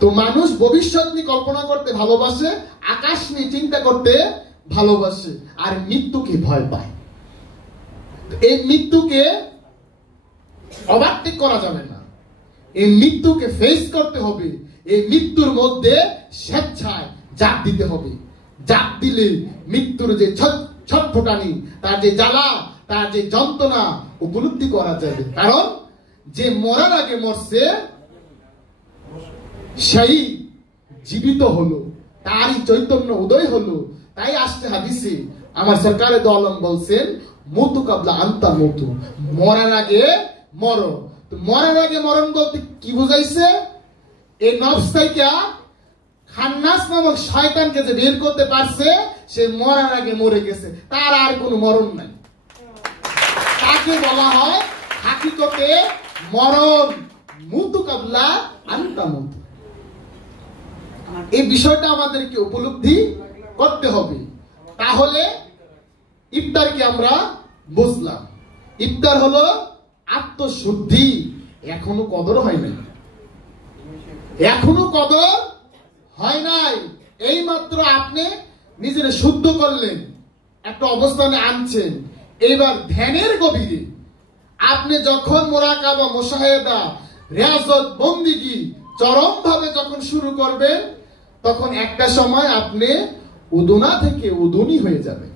তো মানুষ ভবিষ্যৎ নিয়ে কল্পনা করতে ভালোবাসে, আকাশ নিয়ে চিন্তা করতে ভালোবাসে, আর মৃত্যুকে ভয় পায়। এই মৃত্যুকে ওভারটেক করা যাবে না, এই মৃত্যুকে ফেস করতে হবে। এই মৃত্যুর মধ্যে স্বেচ্ছায় জাপ দিতে হবে। জাপ দিলে মৃত্যুর যে ছটফটানি, তার যে জ্বালা, তার যে যন্ত্রণা উপলব্ধি করা যাবে। কারণ যে মরার আগে মরছে সেই জীবিত হলো, তারই চৈতন্য উদয় হলো। তাই আসছে হাদিসে আমার সরকারে দো আলম বলছেন, মতু কাবলা আন্তা মতু, মরার আগে মরো। মরার আগে মরণ বলতে কি বুঝাইছে? এই নফসটাইকা খান্নাস নামক শয়তানকে যে বের করতে পারছে, সে মরার আগে মরে গেছে, তার আর কোনো মরণ নাই। তাকে বলা হয় হাকিকতে মরণ, মুতু কাবলা আন্তা মতু। এই বিষয়টা আমাদেরকে উপলব্ধি করতে হবে। তাহলে ইফতার কি আমরা বুঝলাম? ইফতার হলো আত্মশুদ্ধি। এখনো কদর হয় নাই, এখনো কদর হয় নাই। এইমাত্র আপনি নিজের শুদ্ধ করলেন, একটা অবস্থানে আনছেন। এইবার ধ্যানের গভীরে আপনি যখন মুরাকাবা, মুশাহাদা, রিয়াজত, বন্দিগি চরম ভাবে যখন শুরু করবেন, তখন একটা সময় আপনি উদুনা থেকে উদুনি হয়ে যাবে।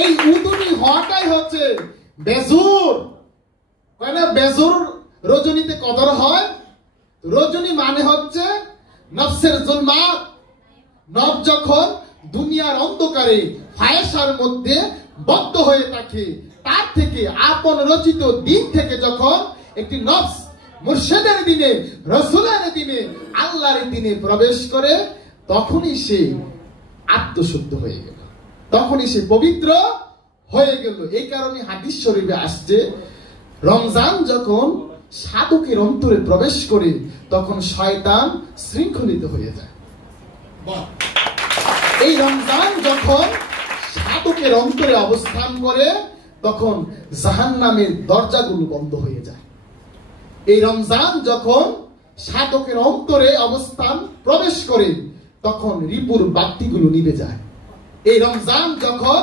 এই উদুনি হওয়াটাই হচ্ছে বেজুর। বেজুর রজনীতে কদর হয়। রজনী মানে হচ্ছে নফসের জুলমাত। নফস যখন দুনিয়ার অন্ধকারে ফায়সার মধ্যে বদ্ধ হয়ে থাকে, তার থেকে আপন রচিত দিন থেকে যখন একটি নফস মুর্শিদের দিনে, রাসূলের দিনে, আল্লাহর দিনে প্রবেশ করে, তখনই সে আত্মশুদ্ধ হয়ে গেল, তখনই সে পবিত্র হয়ে গেল। এই কারণে হাদিস শরীফে আসছে, রমজান যখন সাধকের অন্তরে প্রবেশ করে, তখন শয়তান শৃঙ্খলিত হয়ে যায়। এই রমজান যখন সাধকের অন্তরে অবস্থান করে, তখন জাহান্নামের দরজাগুলো বন্ধ হয়ে যায়। এই রমজান যখন সাধকের অন্তরে অবস্থান প্রবেশ করে, তখন রিপুর বাতিগুলো নিভে যায়। এই রমজান যখন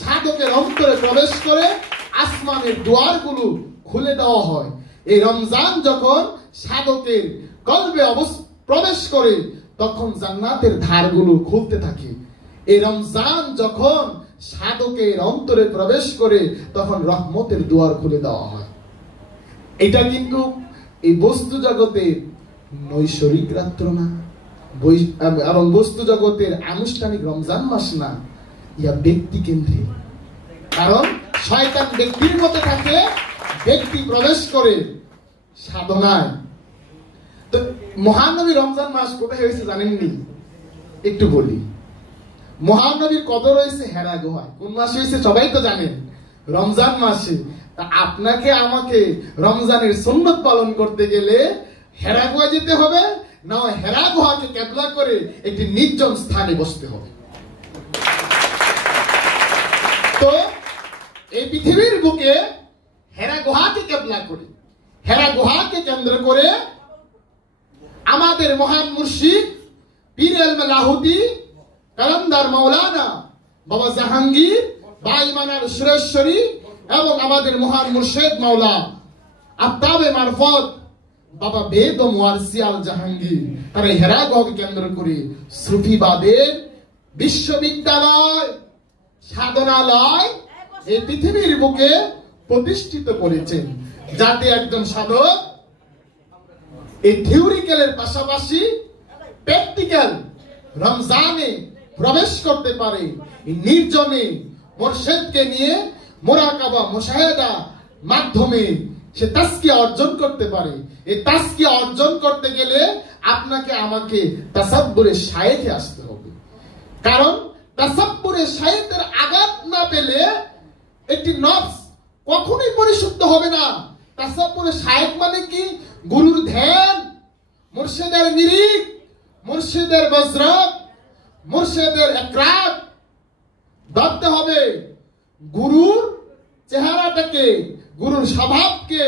সাধকের অন্তরে প্রবেশ করে, আসমানের দুয়ারগুলো খুলে দেওয়া হয়। এই রমজান যখন সাধকের কলবে প্রবেশ করে, তখন জান্নাতের ধারগুলো খুলতে থাকে। এই রমজান যখন সাধকের অন্তরে প্রবেশ করে, তখন রহমতের দুয়ার খুলে দেওয়া হয়। এটা কিন্তু এই বস্তু জগতের নৈসর্গিক রাত্র না, এবং বস্তু জগতের আনুষ্ঠানিক রমজান মাস না, ইয়া ব্যক্তি কেন্দ্রিক। কারণ শয়তান ব্যক্তির মধ্যে থাকে, ব্যক্তি প্রবেশ করে সাধনায়। তো মহানবী রমজান মাস কোথায় হয়েছে জানেননি? একটু বলি। মহানবীর কদর হয়েছে হেরা গুহায়। কোন মাসে হয়েছে সবাই তো জানেন, রমজান মাসে। আপনাকে আমাকে রমজানের সুন্নত পালন করতে গেলে হেরা গুহা যেতে হবে, না হেরা গুহাকে কেবলা করে একটি নির্জন স্থানে বসতে হবে। তো এই পৃথিবীর বুকে হেরা গুহাকে কেবলা করে, হেরা গুহাকে কেন্দ্র করে আমাদের মহান মুর্শিদ পীর এলমে লাহুতি কালান্দার মাওলানা বাবা জাহাঙ্গীর বাইমানার সুরেশ্বরী এবং আমাদের মহান মুর্শিদ মাওলা আফতাবে মারফত বাবা বেদ ও মুয়ারসিয়াল জাহাঙ্গীর, তারা হেরা গুহাকে কেন্দ্র করে সুফিবাদের বিশ্ববিদ্যালয়, সাধনালয় এই পৃথিবীর বুকে প্রতিষ্ঠিত করেছেন, যাতে একজন সাধক এই থিওরিক্যালের পাশাপাশি প্র্যাকটিক্যাল রমজানে প্রবেশ করতে পারে। নির্জনে মুর্শিদকে নিয়ে মুরাকাবা মুশাহাদা মাধ্যমে সে তাসকিয়া অর্জন করতে পারে। এই তাসকিয়া অর্জন করতে গেলে আপনাকে আমাকে তাসাব্বুরে শায়েখে আসতে হবে। কারণ তাসাব্বুরে শায়েখের আঘাত না পেলে একটি নফস কখনোই পরিশুদ্ধ হবে না। তাসাব্বুরে শায়েখ মানে কি? গুরুর ধ্যান, মুর্শিদের নিরিখ, মুর্শিদের বজরত, মুর্শিদের একরাত ধরতে হবে। গুরুর চেহারাটাকে, গুরুর স্বভাবকে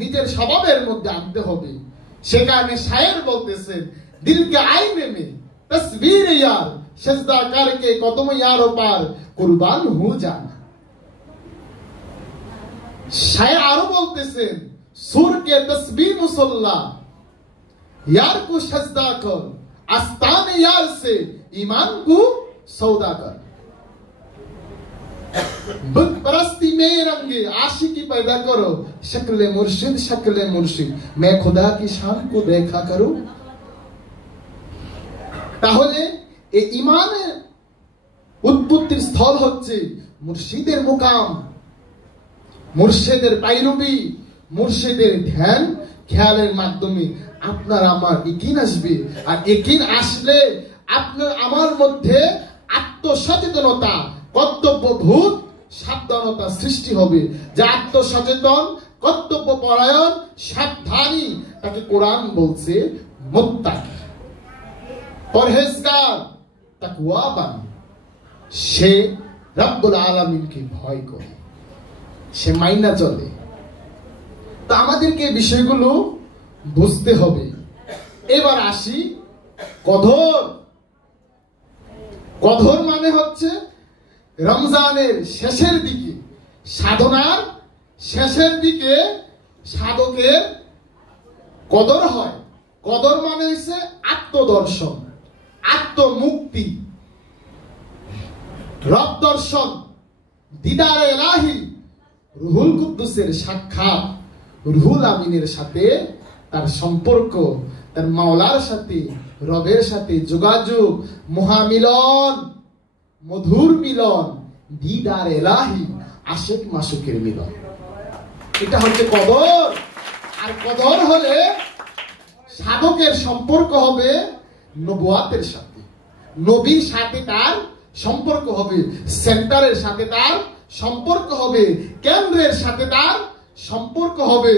নিজের স্বভাবের মধ্যে আনতে হবে। সে কারণে শায়ের বলতেছেন, দিলকে আইনে মে তসবীর ইয়ার সেজদা করকে কদম ইয়ারো পার কুরবান হু জানা। শায়ের আরো বলতেছেন, সুর কে তসবীহ মুসল্লা यार को सजदा कर, आस्तान यार से ईमान को सौदा कर। बुत परस्ती में रंगे आशिकी पैदा करो, शक्ले मुर्शिद मैं खुदा की शान को देखा करूं। তাহলে এই ঈমানের উৎপত্তির স্থল হচ্ছে মুর্শিদের মুকাম, মুর্শিদের পাইরবি, মুর্শিদের ধ্যান খেয়ালের মাধ্যমে আপনার আমার ইকিন আসবে। আর ইকিন আসলে আপনার আমার মধ্যে আত্মসচেতনতা, কর্তব্যবোধ, সাবধানতা সৃষ্টি হবে। যা আত্মসচেতন, কর্তব্য পরায়ণ, সাবধানী, তাকে কোরআন বলছে মুত্তাকি, পরহেজগার, তাকওয়াবান। সে রব্বুল আলামিনকে ভয় করে, সে মাইনা চলে। তা আমাদেরকে বিষয়গুলো বুঝতে হবে। এবার আসি কদর। কদর মানে হচ্ছে রমজানের শেষের দিকে, সাধনার শেষের দিকে সাধকের কদর হয়। কদর মানে হচ্ছে আত্মদর্শন, আত্মমুক্তি, রব দর্শন, দিদার এলাহি, রুহুল কুদ্দুসের সাক্ষাৎ, রুহুল আমিনের সাথে তার সম্পর্ক, তার মাওলার সাথে, রবের সাথে যোগাযোগ, মহামিলন, মধুর মিলন, দিদার এলাহি, আশিক মাসুকের মিলন। এটা হচ্ছে কদর। আর কদর হলে সাধকের সম্পর্ক হবে নবুয়াতের সাথে, নবীর সাথে তার সম্পর্ক হবে, সেন্টারের সাথে তার সম্পর্ক হবে, কেন্দ্রের সাথে তার সম্পর্ক হবে।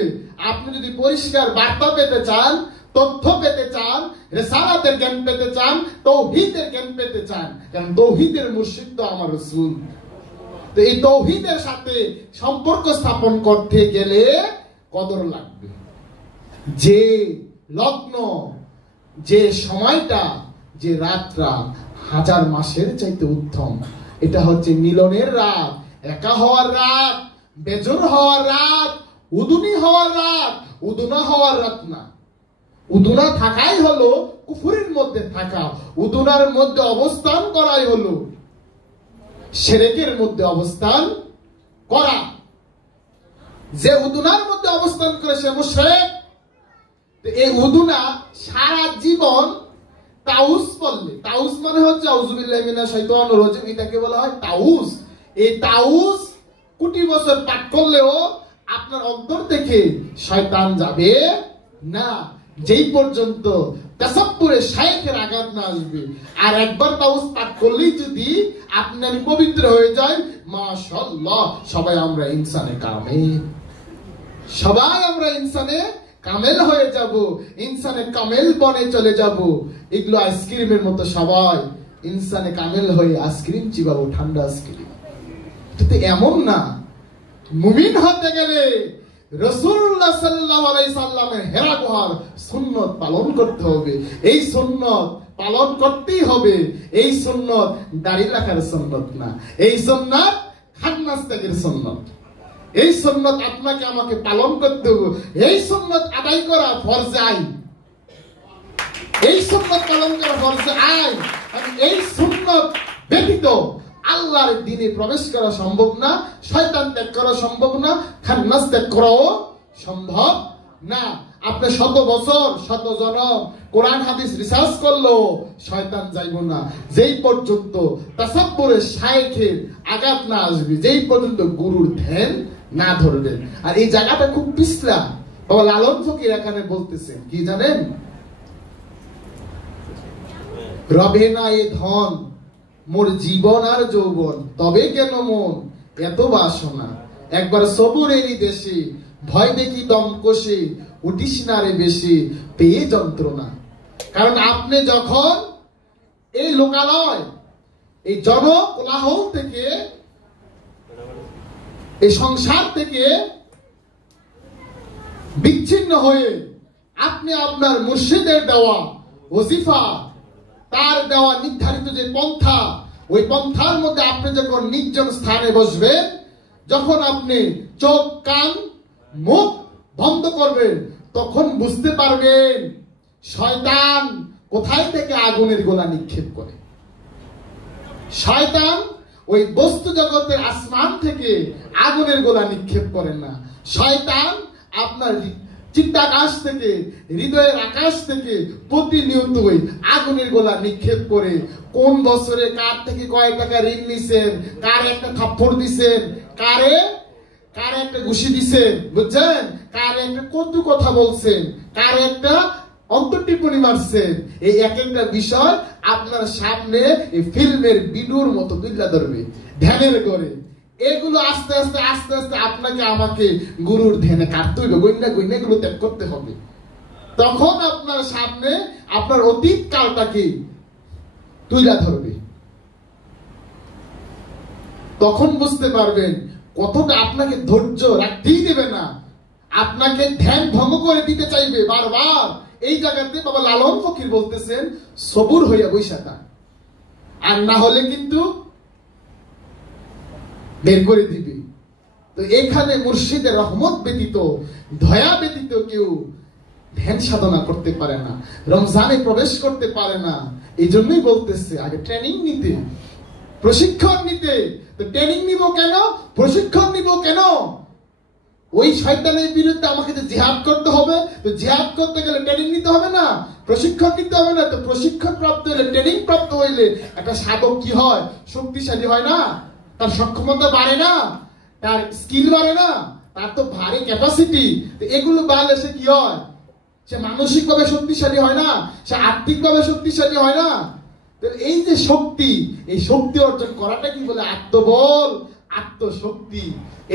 আপনি যদি পরিষ্কার বার্তা পেতে চান, তথ্য পেতে চান, রিসালাতের জ্ঞান পেতে চান, তাওহীদের জ্ঞান পেতে চান, কারণ তাওহীদের মুর্শিদ তো আমার রাসূল। তো এই তাওহীদের সাথে সম্পর্ক স্থাপন করতে গেলে কদর লাগবে। যে লগ্ন, যে সময়টা, যে রাতটা হাজার মাসের চাইতে উত্তম, এটা হচ্ছে মিলনের রাত, একা হওয়ার রাত, বেজর হওয়ার রাত, উদুনি হওয়ার রাত, উদুনা হওয়ার রাত না। উদুনা থাকাই হলো কুফুরের মধ্যে থাকা, উদুনার মধ্যে অবস্থান করাই হলো শিরকের মধ্যে অবস্থান করা। যে উদুনার মধ্যে অবস্থান করে সে মুশরিক। এই উদুনা সারা জীবন তাউস পড়লে, তাউস মানে হচ্ছে আউযুবিল্লাহি মিনাশ শাইতানির রাজিম, এটাকে বলা হয় তাউস। এই তাউস কোটি বছর পাঠ করলেও আপনার অন্তর থেকে শয়তান যাবে না, যেই পর্যন্ত তাসাব্বুরে শায়েখের আঘাত না আসবে। আর একবার তাউস পাঠ করলেই যদি আপনি আমি পবিত্র হয়ে যাই, মাশাআল্লাহ, সবাই আমরা ইনসানে কামেল, সবাই আমরা ইনসানে কামেল হয়ে যাব, ইনসানে কামেল বনে চলে যাব। এগুলো আইসক্রিমের মতো, সবাই ইনসানে কামেল হয়ে আইসক্রিম চিবাবো, ঠান্ডা আইসক্রিম। কিন্তু এমন না। মুমিন হতে গেলে রাসূলুল্লাহ সাল্লাল্লাহু আলাইহি সাল্লামের হেরা গুহার সুন্নাত পালন করতে হবে। এই সুন্নাত পালন করতেই হবে। এই সুন্নাত দাড়ি রাখার সুন্নাত না, এই সুন্নাত খান্নাস ত্যাগের সুন্নাত। এই সুন্নাত আপনাকে আমাকে পালন করতে হবে। এই সুন্নাত আদায় করা ফরজে আইন, এই সুন্নাত পালন করা ফরজে আইন। এই সুন্নাত ব্যতীত আল্লাহর দ্বীনে প্রবেশ করা সম্ভব না, শয়তান ত্যাগ করা সম্ভব না, খান্নাস ত্যাগ করাও সম্ভব না। আপনি শত বছর, শত জনম কোরআন হাদিস রিসার্চ করলো শয়তান যাইব না, যেই পর্যন্ত তাসাব্বুরে শায়েখের আঘাত না আসবে, যেই পর্যন্ত গুরুর ধ্যান না ধরবেন। আর এই জায়গাটা খুব পিছলা। বাবা লালন ফকির এখানে বলতেছেন কি জানেন, রবে না এ ধন মোর জীবন আর যৌবন, তবে কেন মন এত বাসনা, একবার সবুরেরই দেশে ভয় দেখি দম কষে, উঠিস না রে বেশি পেয়ে যন্ত্রণা। কারণ আপনি যখন এই লোকালয়, এই জনকোলাহল থেকে, এই সংসার থেকে বিচ্ছিন্ন হয়ে আপনি আপনার মুর্শিদের দেওয়া ওজিফা, তার দেওয়া নির্ধারিত যে পন্থা, ওই পন্থার মধ্যে আপনি যখন নির্জন স্থানে বসবেন, যখন আপনি চোখ কান মুখ বন্ধ করবেন, তখন বুঝতে পারবেন শয়তান কোথায় থেকে আগুনের গোলা নিক্ষেপ করে। শয়তান ওই বস্তু জগতের আসমান থেকে আগুনের গোলা নিক্ষেপ করেন না। শয়তান আপনার চিত্তাকাশ থেকে, হৃদয়ের আকাশ থেকে প্রতিনিয়ত ওই আগুনের গোলা নিক্ষেপ করে। কোন বছরে কার থেকে কয় টাকা ঋণ নিছেন, কার একটা থাপ্পড় দিছেন, কারে একটা ঘুষি দিছেন, বুঝছেন, কার একটা কটু কথা বলছেন, কার একটা অন্তর্টিপ্পণী মারছেন, এই এক একটা বিষয় আপনার সামনে এই ফিল্মের বিডুর মতো তুলে ধরবে ধ্যানের করে। এগুলো আস্তে আস্তে আস্তে আস্তে আপনাকে আমাকে গুরুর ধ্যানে কাটতে হবে, গইনা গইনা এগুলো ত্যাগ করতে হবে। তখন আপনার সামনে আপনার অতীত কালটাকে তুলে ধরবে। তখন বুঝতে পারবেন কতটা আপনাকে ধৈর্য রাখতেই দেবে না, আপনাকে ধ্যান ভঙ্গ করে দিতে চাইবে বারবার। এই জায়গাতে বাবা লালন ফকির বলতেছেন সবুর হইয়া বৈশা থাক, আর না হলে কিন্তু বের করে দিবে। তো এখানে মুর্শিদের রহমত ব্যতীত, দয়া ব্যতীত কেউ ধ্যান সাধনা করতে পারে না, রমজানে প্রবেশ করতে পারে না। এই জন্যই বলতেছে আগে ট্রেনিং নিতে, প্রশিক্ষণ নিতে। তো ট্রেনিং নিব কেন, প্রশিক্ষণ নিব কেন? ওই শয়তানের বিরুদ্ধে আমাকে যে জিহাদ করতে হবে, তো জিহাদ করতে গেলে ট্রেনিং নিতে হবে না, প্রশিক্ষণ নিতে হবে না? তো প্রশিক্ষণ প্রাপ্ত হইলে, ট্রেনিং প্রাপ্ত হইলে একটা সাধক কি হয়? শক্তিশালী হয় না? তার সক্ষমতা বাড়ে না? তার স্কিল বাড়ে না? তার তো ভারী ক্যাপাসিটি। তো এগুলো বাড়লে সে কি হয়? সে মানসিকভাবে শক্তিশালী হয় না, সে আর্থিকভাবে শক্তিশালী হয় না। এই যে শক্তি, এই শক্তি অর্জন করাটা কি বলে? আত্মবল, আত্মশক্তি।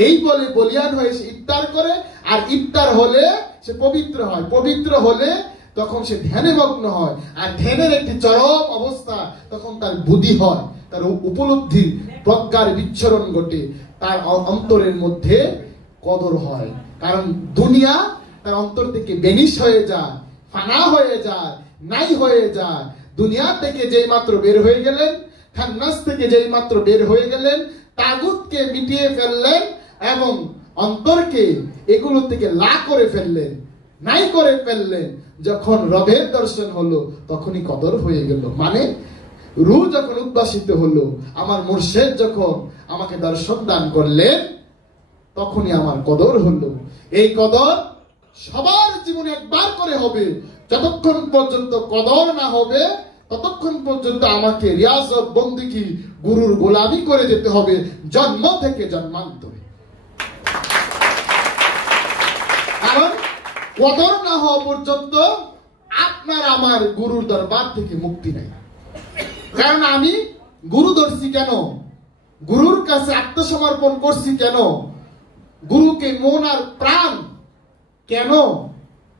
এই বলে বলিয়ান হয়ে সে ইফতার করে, আর ইফতার হলে সে পবিত্র হয়, পবিত্র হলে তখন সে ধ্যানে মগ্ন হয়, আর ধ্যানের একটি চরম অবস্থা, তখন তার বুদ্ধি হয়, তার উপলব্ধির প্রজ্ঞার বিচ্ছরণ ঘটে, তার অন্তরের মধ্যে কদর হয়। কারণ দুনিয়া তার অন্তর থেকে বেনিশ হয়ে যায়, ফানা হয়ে যায়, নাই হয়ে যায়। দুনিয়া থেকে যেই মাত্র বের হয়ে গেলেন, খান্নাস থেকে যেই মাত্র বের হয়ে গেলেন, তাগুতকে মিটিয়ে ফেললেন এবং অন্তরকে এগুলো থেকে লা করে ফেললেন, নাই করে ফেললেন। যখন রবের দর্শন হলো তখনই কদর হয়ে গেল। মানে রূহ যখন উদ্ভাসিত হলো, আমার মুর্শিদ যখন আমাকে দর্শন দান করলেন, তখনই আমার কদর হলো। এই কদর সবার জীবনে একবার করে হবে। যতক্ষণ পর্যন্ত কদর না হবে, ততক্ষণ পর্যন্ত আমাকে রিয়াজত বন্দিগি গুরুর গোলামি করে যেতে হবে, জন্ম থেকে জন্মান্তরে। কারণ কদর না হওয়া পর্যন্ত আপনার আমার গুরুর দরবার থেকে মুক্তি নেই। কারণ আমি গুরু ধরছি কেন, গুরুর কাছে আত্মসমর্পণ করছি কেন, গুরুকে মন আর প্রাণ কেন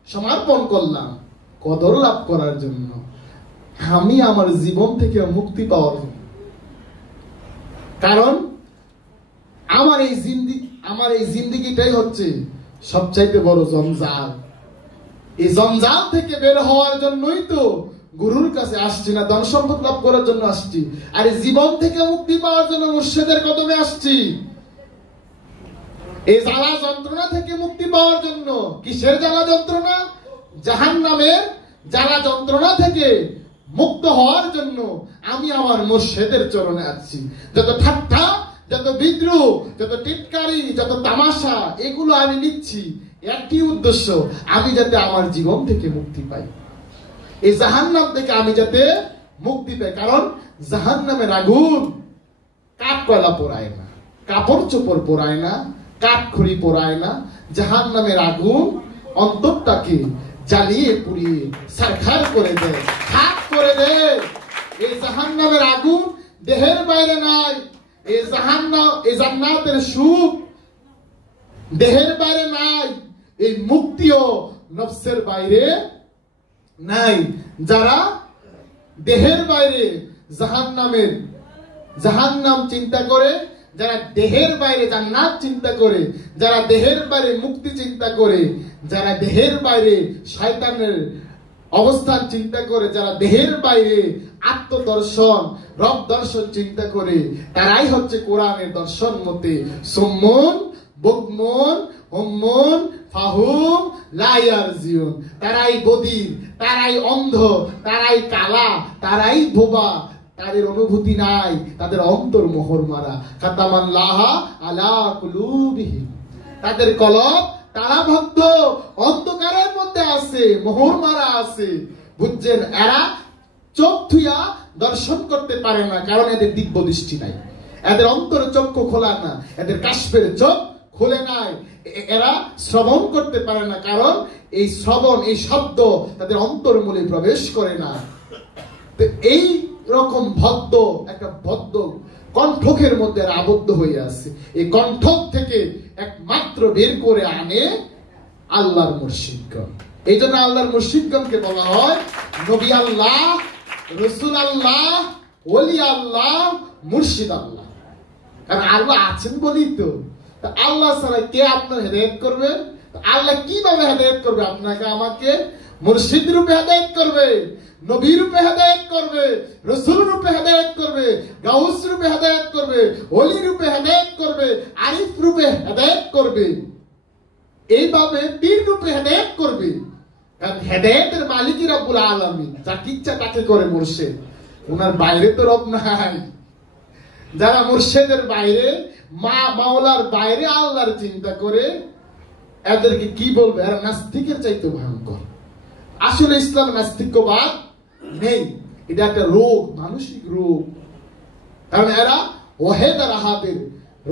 সমর্পণ করলাম? কদর লাভ করার জন্য, আমি আমার জীবন থেকে মুক্তি পাওয়ার জন্য। কারণ আমার এই জিন্দিগিটাই হচ্ছে সবচাইতে বড় জঞ্জাল। এই জঞ্জাল থেকে বের হওয়ার জন্যই তো গুরুর কাছে আসছি, না ধন সম্পদ লাভ করার জন্য আসছি। আর এই জীবন থেকে মুক্তি পাওয়ার জন্য মুর্শিদের কদমে আসছি। এই জ্বালা যন্ত্রণা থেকে মুক্তি পাওয়ার জন্য। কিসের জ্বালা যন্ত্রণা? জাহান্নামের জ্বালা যন্ত্রণা থেকে মুক্ত হওয়ার জন্য আমি আমার মুর্শিদের চরণে আছি। যত ঠাট্টা, যত বিদ্রুপ, যত টিটকারি, যত তামাশা, এগুলো আমি নিচ্ছি একটি উদ্দেশ্য, আমি যাতে আমার জীবন থেকে মুক্তি পাই, এই জাহান্নাম থেকে আমি যাতে মুক্তি পাই। কারণ জাহান্নামের আগুন কাঠ কয়লা পোড়ায় না, কাপড় চোপড় পোড়ায় না, কাঠখড়ি পোড়ায় না, জাহান্নামের আগুন অন্তরটাকে জ্বালিয়ে পুড়িয়ে ছারখার করে দেয়, খাক করে দেয়। এই জাহান্নামের আগুন দেহের বাইরে নাই। এই জান্নাতের সুখ দেহের বাইরে নাই। এই মুক্তিও নফসের বাইরে নাই। যারা দেহের বাইরে জাহান্নাম চিন্তা করে, যারা দেহের বাইরে জান্নাত চিন্তা করে, যারা দেহের বাইরে মুক্তি চিন্তা করে, যারা দেহের বাইরে শয়তানের অবস্থান চিন্তা করে, যারা দেহের বাইরে আত্মদর্শন রব দর্শন চিন্তা করে, তারাই হচ্ছে কোরআনের দর্শন মতে সুম্মুন বুকমুন উম্মুন ফাহুম লা ইয়ারজিউন। তারাই বধির, তারাই অন্ধ, তারাই কালা, তারাই বোবা, তাদের অনুভূতি নাই, তাদের অন্তর মোহর মারা। খাতামাল্লাহা আলা কুলুবিহিম, তাদের কলব তালাবদ্ধ অন্ধকারের মধ্যে আছে, মোহর মারা আছে। বুঝছেন? এরা চোখ থুইয়া দর্শন করতে পারে না, কারণ এদের দিব্য দৃষ্টি নাই। এদের অন্তরে চক্ষু খোলা না, এদের কাশ্মের চোখ খুলে নাই। এরা শ্রবণ করতে পারে না, কারণ এই শ্রবণ, এই শব্দ তাদের অন্তর মূলে প্রবেশ করে না। তো এই রকম একটা বদ্ধ কণ্ঠকের মধ্যে আবদ্ধ হয়ে আছে। এই কণ্ঠক থেকে একমাত্র বের করে আনে আল্লাহর মুর্শিদগণ। এই জন্য আল্লাহর মুর্শিদগণকে বলা হয় নবী আল্লাহ, রসুল আল্লাহ, ওলি আল্লাহ, মুর্শিদ আল্লাহ। কারণ আল্লাহ আছেন বলি তো। আল্লাহ ছাড়া কে আপনার হেদায়েত করবে? আল্লাহ কিভাবে হেদায়েত করবে? আপনাকে আমাকে মুর্শিদ রূপে হেদায়েত করবে, নবী রূপে হেদায়েত করবে, রাসূল রূপে হেদায়েত করবে, গাউস রূপে হেদায়েত করবে, ওলি রূপে হেদায়েত করবে, আরিফ রূপে হেদায়েত করবে, এইভাবে পীর রূপে হেদায়েত করবে। কারণ হেদায়েতের মালিকই রব্বুল আলামিন, যাকে ইচ্ছা তাকে করে মুর্শিদ। ওনার বাইরে তো রব নাই। যারা মুর্শিদের বাইরে, মাওলার বাইরে আল্লাহর চিন্তা করে, এদেরকে কি বলবে? এরা নাস্তিকের চাইতে ভয়ঙ্কর। আসলে ইসলাম নাস্তিকবাদ নেই, এটা একটা রোগ, মানসিক রোগ। কারণ এরা ওয়াহিদ আর আহাদের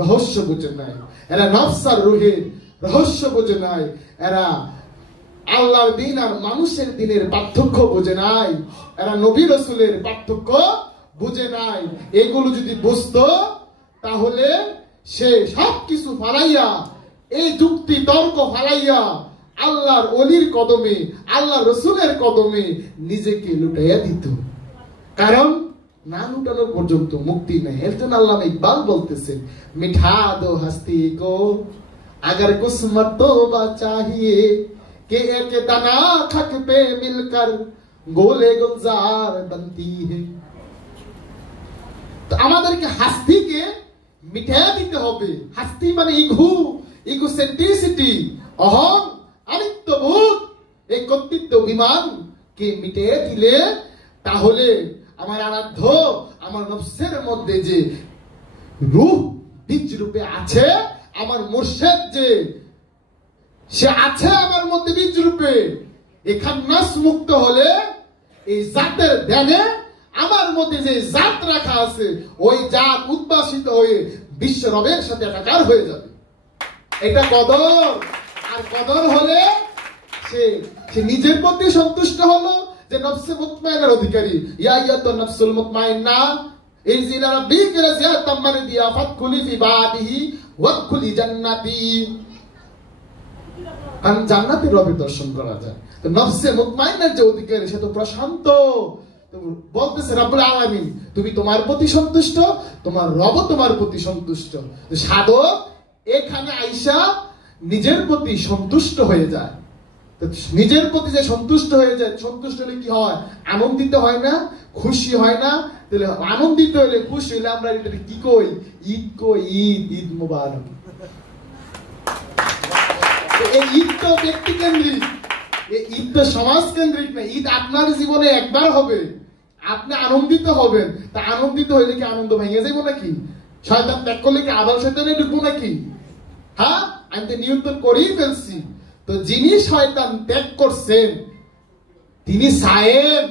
রহস্য বুঝে নাই, এরা নফস আর রুহের রহস্য বুঝে নাই, এরা আল্লাহর দিন আর মানুষের দিনের পার্থক্য বুঝে নাই, এরা নবী রাসূলের পার্থক্য বুঝে নাই। এগুলো যদি বুঝতো তাহলে সে সবকিছু ফালাইয়া, এই যুক্তি তর্ক ফালাইয়া আল্লাহর ওলির কদমে, আল্লাহর রসুলের কদমে নিজেকে লুটাইয়া দিত। কারণ না লুটানো পর্যন্ত মুক্তি নেই। এর জন্য আল্লামা ইকবাল বলতেছে, মিঠা দো হস্তি কো अगर कुछ मर्तबा चाहिए कि एक दाना खक पे मिलकर गोले गुलजार बनती है। তো আমাদেরকে হাস্তিকে মিটাইয়া দিতে হবে। হাস্তি মানে ইগোসেন্ট্রিসিটি, অহং, আমিত্ববোধ, এই কর্তৃত্ব অভিমান কে মিটিয়ে দিলে তাহলে আমার আরাধ্য, আমার নফসের মধ্যে যে রূহ বীজ রূপে আছে, আমার মুর্শিদ যে সে আছে আমার মধ্যে বীজ রূপে, এখান নাস মুক্ত হলে এই জাতের ধ্যানে আমার মধ্যে যে জাত রাখা আছে, ওই জাত উদ্ভাসিত হয়ে বিশ্ব রবের সাথে একাকার হয়ে যাবে। এটা কদর। আর কদর হলে সে নিজের প্রতি সন্তুষ্ট হলো, যে নফসে মুতমাইনার অধিকারী। ইয়া আইয়াতুন নাফসুল মুতমাইন্না ইনজি ইলা রাব্বিকা রাজিয়াতাম মারদিয়া ফাদখুলি ফি বাদিহি ওয়াদখুলি জান্নাতি। কারণ জান্নাতে রবের দর্শন করা যায়। তো নফসে মুতমাইন্নার যে অধিকারী, সে তো প্রশান্ত। তো বলতেছে রব্বুল আলামিন, তুমি তোমার প্রতি সন্তুষ্ট, তোমার রব তোমার প্রতি সন্তুষ্ট। সাধক এখানে আইসা নিজের প্রতি সন্তুষ্ট হয়ে যায়। নিজের প্রতি যে সন্তুষ্ট হয়ে যায়, সন্তুষ্ট হলে কি হয়? আনন্দিত হয় না, খুশি হয় না? তাহলে আনন্দিত হলে, খুশি হলে আমরা এটা কি কই? ঈদ কই, ঈদ, ঈদ মুবারক। এই ঈদ তো ব্যক্তি কেন্দ্রিক, এই ঈদ তো সমাজ কেন্দ্রিক না। ঈদ আপনার জীবনে একবার হবে, আপনি আনন্দিত হবেন। তা আনন্দিত হইলে কি আনন্দ ভেঙে যাবো নাকি? শয়তান ত্যাগ করলে কি আবার শয়তানে ঢুকবো নাকি? হ্যাঁ, আমি তো নিয়ন্ত্রণ করেই ফেলছি। তো যিনি শয়তান ত্যাগ করছেন তিনি সায়েম।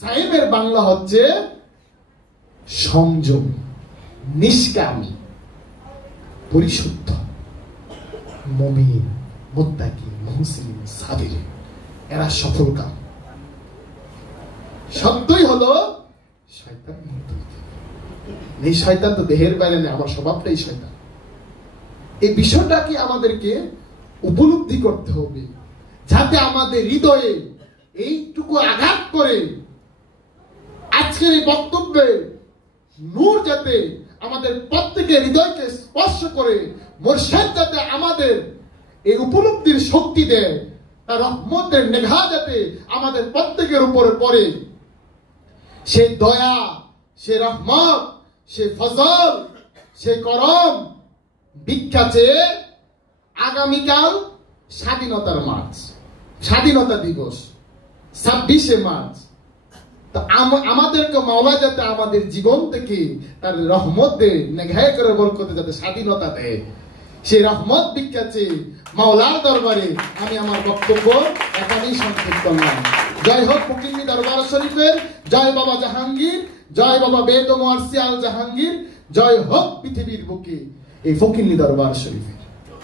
সায়েমের বাংলা হচ্ছে সংযম, নিষ্কামী, পরিশুদ্ধ। মুমিন, মুত্তাকি, মুহসিন, সাবির, এরা সফল কাম। সত্যই হলো শয়তান মুক্ত। এই শয়তান তো দেহের বাইরে নেই, আমার স্বভাবটাই শয়তান। এই বিষয়টাকে আমাদেরকে উপলব্ধি করতে হবে, যাতে আমাদের হৃদয়ে এইটুকু আঘাত করে আজকের এই বক্তব্যে নূর যাতে আমাদের প্রত্যেকের হৃদয়কে স্পর্শ করে, মুর্শিদ যাতে আমাদের এই উপলব্ধির শক্তি দেয়, তার রহমতের নেঘা যাতে আমাদের প্রত্যেকের উপরে পড়ে। সে দয়া, সে রহমত, সে ফজল, সে করম ভিক্ষা চেয়ে আগামীকাল স্বাধীনতার মাস, স্বাধীনতা দিবস 26শে মার্চ, আমাদেরকে মাওলা যাতে আমাদের জীবন থেকে তার রহমত দেয়, নেঘায় করে বরকতে যাতে স্বাধীনতা দেয়, সেই রহমত ভিক্ষা চেয়ে মাওলার দরবারে আমি আমার বক্তব্য এখানেই সংক্ষেপ করলাম। জয় হোক ফকিন্নি দরবার শরীফের, জয় বাবা জাহাঙ্গীর, জয় বাবা বেদ ও মুয়ারসিয়াল জাহাঙ্গীর, জয় হোক পৃথিবীর বুকে এই ফকিন্নি দরবার শরীফে।